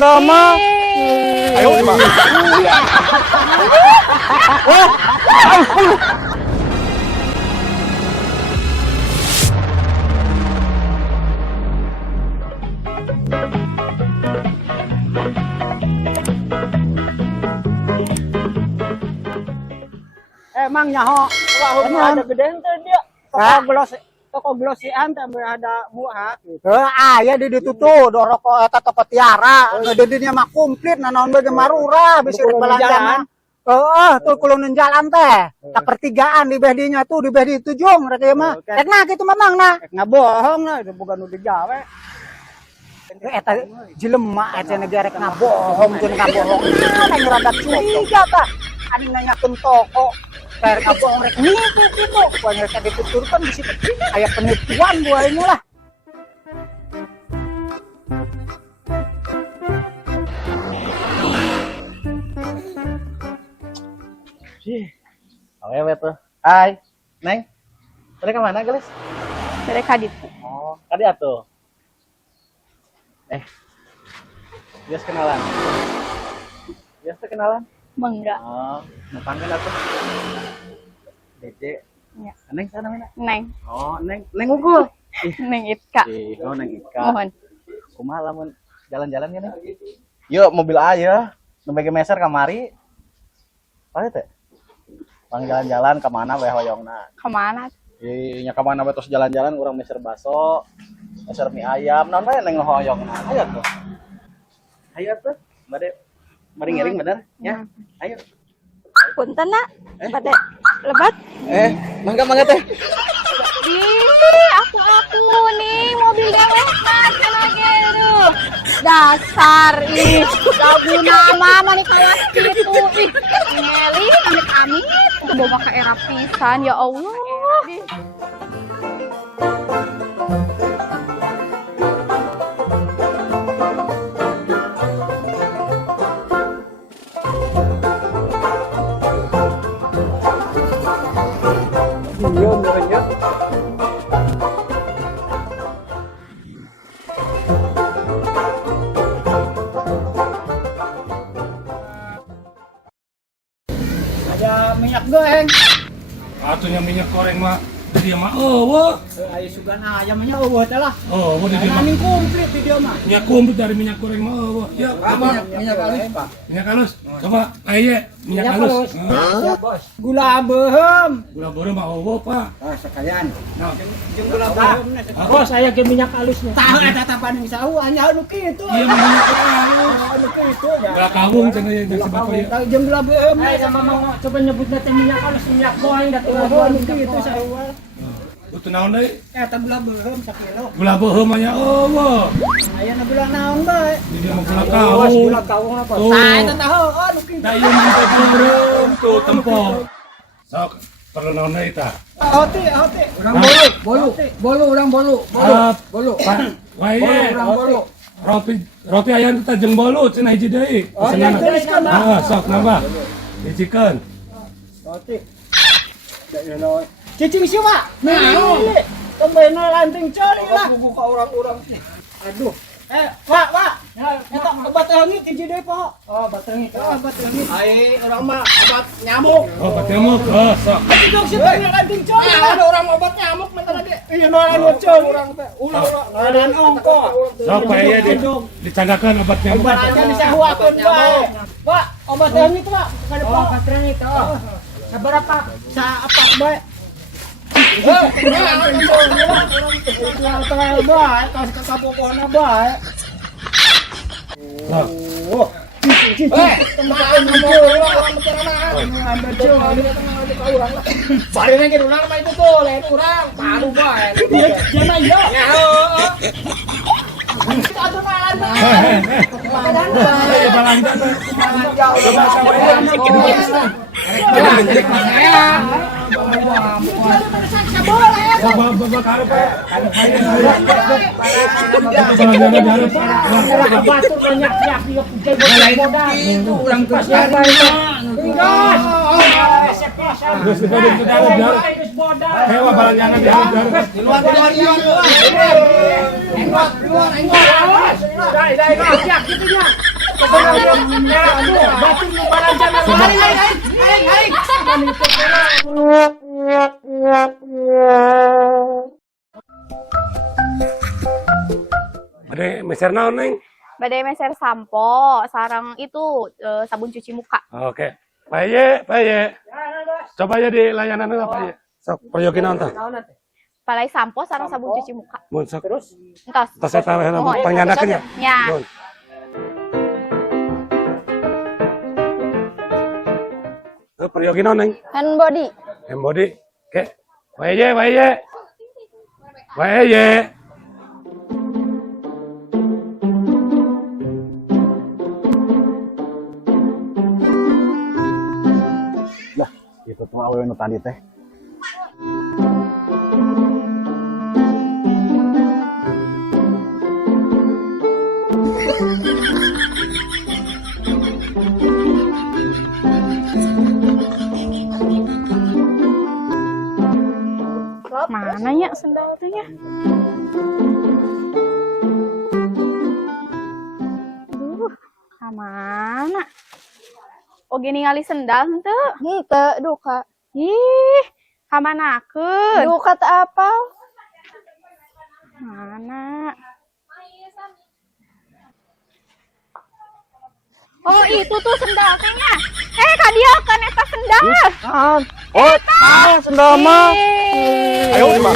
lama. Ayo, Pak. Emang nyaho, wah ada gede ente dia. Toko glosian tambah ada buah. Aya di ditu tuh doroko eta toko tiara. Dedinya mah komplit naon bage marura bisa dibalanjana. Heeh, tuh kulunin jalan teh. Tak pertigaan di beh tuh di beh di tujung rek ieu mah. Ekna kitu mamangna. Ekna bohong nah, itu bukan udah gawe. Eta jelema eta negara rek ngabohong jeung ngabohong. Nang rada curiga tah. Adi nanyakeun toko. Kayak ngabohong rek nipu kitu. Banyak teh dituturkeun di situ. Aya penipuan buahnya lah. Awewe tuh. Hai, Neng. Tadi ke mana, Gelis? Mereka gitu. Oh, tadi atuh. Bias kenalan. Bias kenalan. Enggak. Oh, mau panggil atuh. Dede. Ya. Neng sana mana? Neng. Oh, Neng unggul. Neng Itka. Oh, Neng Ika. Mohon. Kumaha lamun jalan-jalan ya, Neng? Yuk, mobil aja. Nu bege meser kamari. Pare teh? Pang jalan-jalan kemana we hoyongna? Kemana? Nya kemana we tos jalan-jalan urang meser baso, meser mie ayam, naon bae neng hoyongna. Ayo tuh. Ayo tuh. Mari ngiring bener ya. Ayo. Punten nak. Pada lebat. Mangga teh. Aku nih mobilnya lebat lagi aduh. Dasar ih, lagu nama mani kawas gitu ih. Ngeli amit-amit boga ka era pisan ya Allah. Ada minyak goreng. Atunya minyak goreng mah dia mah eueuh. Aya sugan ayamnya eueuh teh lah. Oh, di dia mah Ini komplit di dia mah. minyak komplit dari minyak goreng mah eueuh. Ya, apa? Minyak halus, Pak. Minyak halus. Coba aye minyak halus. Ya, Bos. Gula beuheum. Gula goreng mah eueuh, Pak. Ah, sekalian. Nah, Jeung gula beuheum. Bos, aya ge minyak halusnya. Tah eta tapan sahu anya anu kitu. iya mah minyak halus. Anu kitu ya. Gula kawung cenah ya jeung sebab ya. Jeung gula beuheum. Sama mau coba nyebutnya teh minyak halus minyak goreng dah tuh Anu kitu sahu. Itu naon deui? Eta gula beuheum sakilo. Gula beuheum nya eueuh. Aya na gula naon bae. Di dia mah gula kawung. gula kawung apa? Tuh. Tah eta tahu anu kitu. Da ieu mah goreng tuh tempo. Sok perlu naon deui tah? Hoti. Urang bolu urang bolu. Pak, wae. Urang bolu. Roti aya teh jeung bolu cenah hiji deui. Pesenan. tuliskan, Pak. Ah, sok nambah. Hijikeun. Hoti. Cicing siwa. Nah, tembena lanting coli lah. Buku ka orang-orang. Aduh. Pak. Eta obat leungit hiji deui, Pak. Oh, obat leungit. Obat leungit. Ai, urang mah obat nyamuk. Oh, patemuk. Oh, sok. Dok si tembena lanting coli. Ada orang obat nyamuk mah tadi. Iya, no anu coli. Urang teh. Ngaran ongko. Sok Pak ya dicandakan obatnya. Obat aja disahuakeun bae. Pak, obat leungit, Pak. Kada Pak. Obat leungit oh. Saberapa? Saapak bae. Aduh, batin lu balanjan aing. Ada meser naon neng? Badai meser sampo, sarang itu sabun cuci muka. Oke. Pak Ye. Coba aja di layanan apa ya? Sok, proyokin naon tah? Palai sampo, sarang sabun cuci muka. Mun sok. Entos. Tos eta we Mohon. pangyanakeun ya. Ya. Mun. Proyokin naon neng? Hand body. Embody. Oke. Pak Ye. Itu tuh awewe nu tadi teh. Mana ya sendal tuh ya? Mana? Oke ningali sendal henteu? Henteu duka. Ih, kamanakeun? Duka teh apa? Mana? Oh, itu tuh sendal tehnya. Kadieu kan eta sendal. Oh, sendal mah. Ih. Ayo, Mbak.